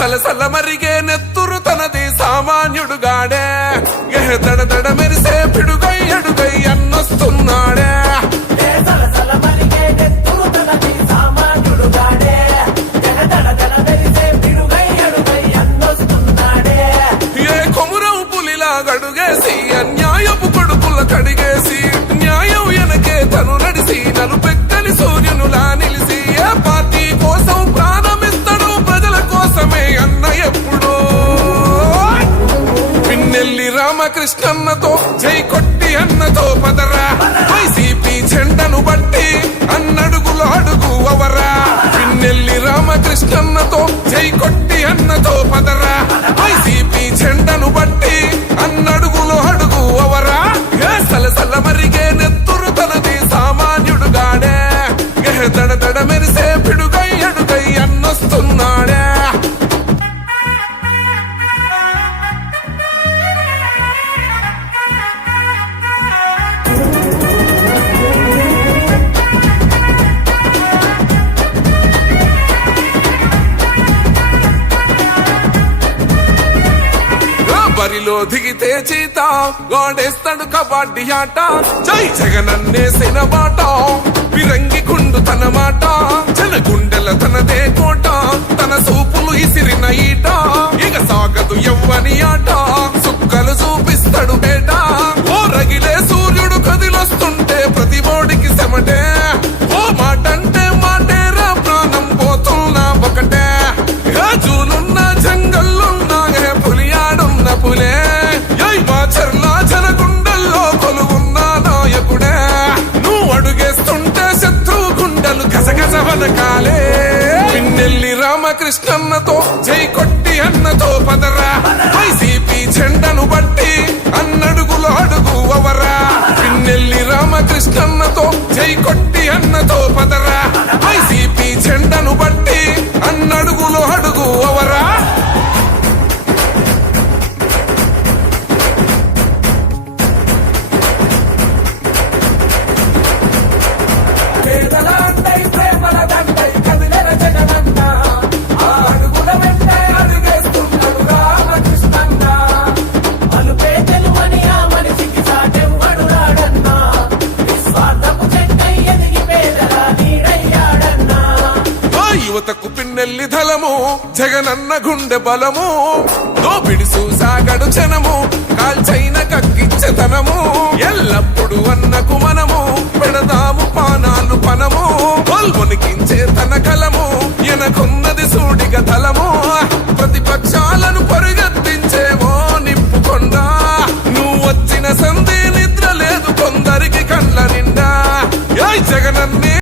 తలసల మరిగే నెత్తు రామ కృష్ణన్నతో జై బరిలో దిగితే చీత గోడేస్తాడు కబడ్డీ ఆట. జై జగనన్నేసిన మాట విరంగి కుండు తన మాట. వెనకాలే. పిన్నెల్లి రామకృష్ణన్నతో జై కొట్టి అన్నతో పదరా. యువతకు పిన్నెల్లి ధలము జగనన్న గుండె బలము దోపిడి సాగడు జనము కాల్చైన కక్కిచ్చతనము ఎల్లప్పుడు అన్నకు మనము.